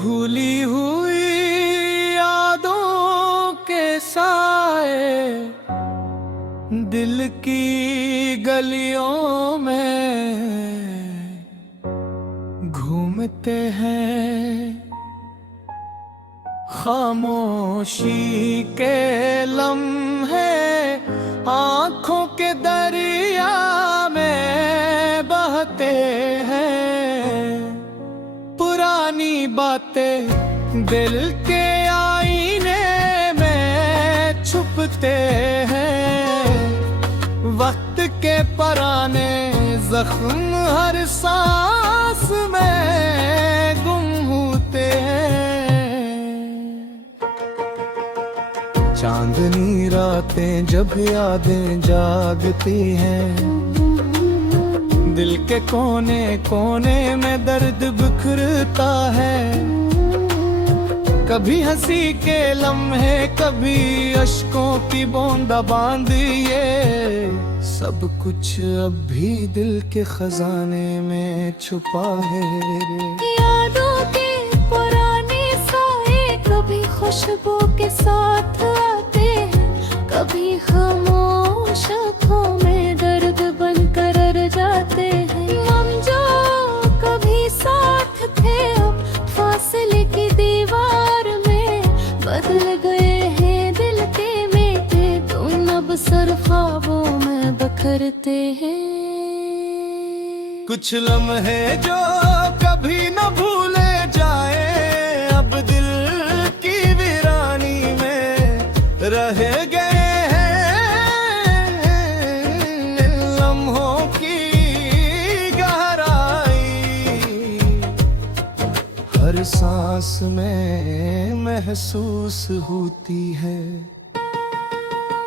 भूली हुई यादों के साए दिल की गलियों में घूमते हैं। खामोशी के लम्हे आँखों के दरिया में बहते हैं। पुरानी बातें दिल के आईने में छुपते हैं। वक्त के पुराने जख्म हर सांस में गुम होते हैं। चांदनी रातें जब यादें जागती हैं, दिल के कोने कोने में दर्द बिखरता है। कभी हंसी के लम्हे, कभी अश्कों की बूंदा बांद, ये सब कुछ अब भी दिल के खजाने में छुपा है। यादों के पुराने साए कभी खुशबू के साथ आते हैं, कभी खामोश आँखों में दर्द बनकर रह जाते हैं। हम जो कभी साथ थे अब फासले की दीवार में बदल गए हैं। दिल के मीठे धुन अब सर ख्वाबों में बखरते हैं। कुछ लम्हे जो कभी न भूले जाए, अब दिल की वीरानी में रह गए हैं। इन लम्हों की गहराई हर सांस में महसूस होती है।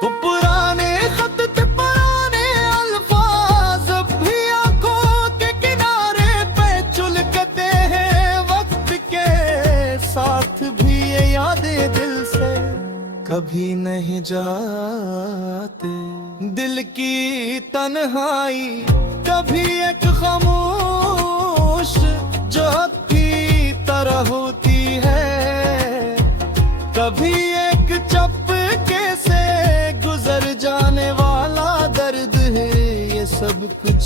वो पुराने खत थे, पुराने अल्फाज भी आंखों के किनारे पे चुलकते हैं। वक्त के साथ भी ये यादें दिल से कभी नहीं जाते। दिल की तन्हाई कभी एक खामोश जो की तरह होती है, कभी एक चपके से गुजर जाने वाला दर्द है। ये सब कुछ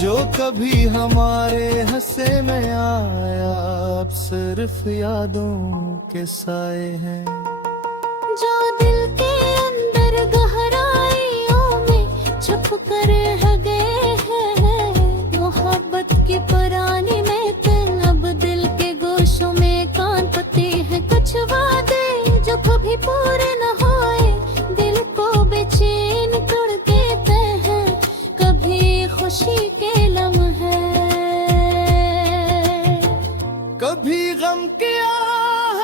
जो कभी हमारे हंसे में आया, अब सिर्फ यादों के साए हैं। जो दिल के अंदर गहराइयों में छुप कर रह गए हैं। मोहब्बत की पुरानी महफिल अब दिल के गोशों में कान पते हैं। कुछ वादे जो कभी पूरे न होए दिल को बेचैन कर देते हैं। कभी खुशी के लम्हे, कभी गम के आह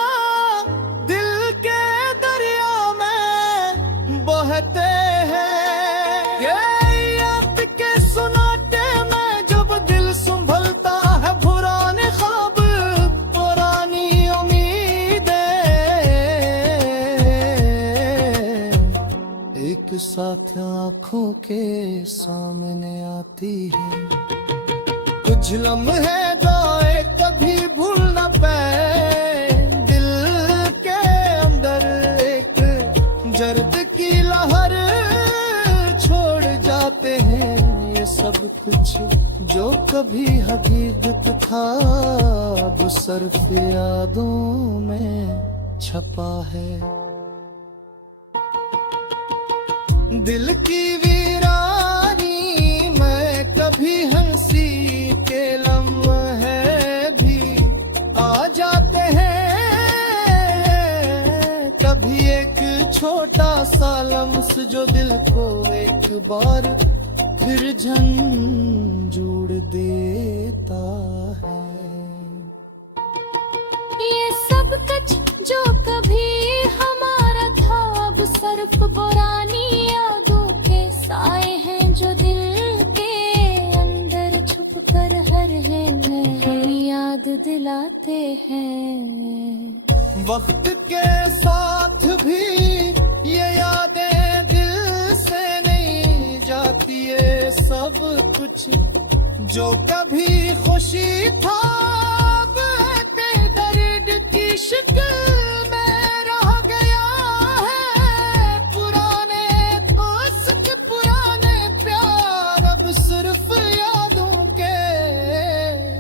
दिल के दरिया में बहते हैं। ये याद के सुनाते में जब दिल संभलता है, पुराने ख्वाब पुरानी उम्मीदें एक साथ आँखों के सामने आती है। कुछ लम्हे जाए कभी भूल न पाए, दिल के अंदर एक जर्द की लहर छोड़ जाते हैं। ये सब कुछ जो कभी हकीकत था, अब सिर्फ यादों में छपा है। दिल की वीरानी में कभी हंसी के लम्हे भी आ जाते हैं, कभी एक छोटा सा लम्स जो दिल को एक बार फिर झंझोड़ देता है। ये सब कुछ जो कभी हमारा था, अब सिर्फ पुरानी यादों के साए हैं। जो दिल के अंदर छुप कर हर है हमें याद दिलाते हैं। वक्त के साथ भी ये यादें दिल से नहीं जाती। ये सब कुछ जो कभी खुशी था, अब दर्द इश्क में रह गया है पुराने दोस्त पुराने प्यार, अब सिर्फ यादों के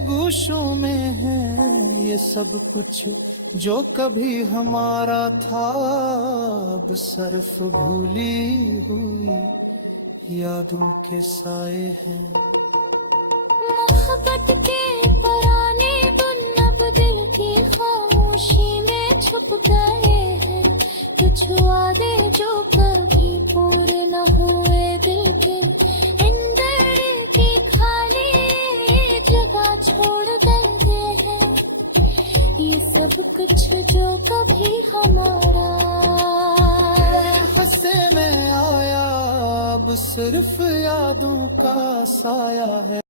गूशों में है ये सब कुछ जो कभी हमारा था, अब सिर्फ भूली हुई यादों के साए हैं। मोहब्बत के पुराने गुण अब दिल की खामोशी में छुप गए हैं, कुछ वादे जो कभी पूरे न हुए दिल के अंदर की खाली जगह छोड़ गए हैं, ये सब कुछ जो कभी हमारा हंसे में आया अब सिर्फ यादों का साया है।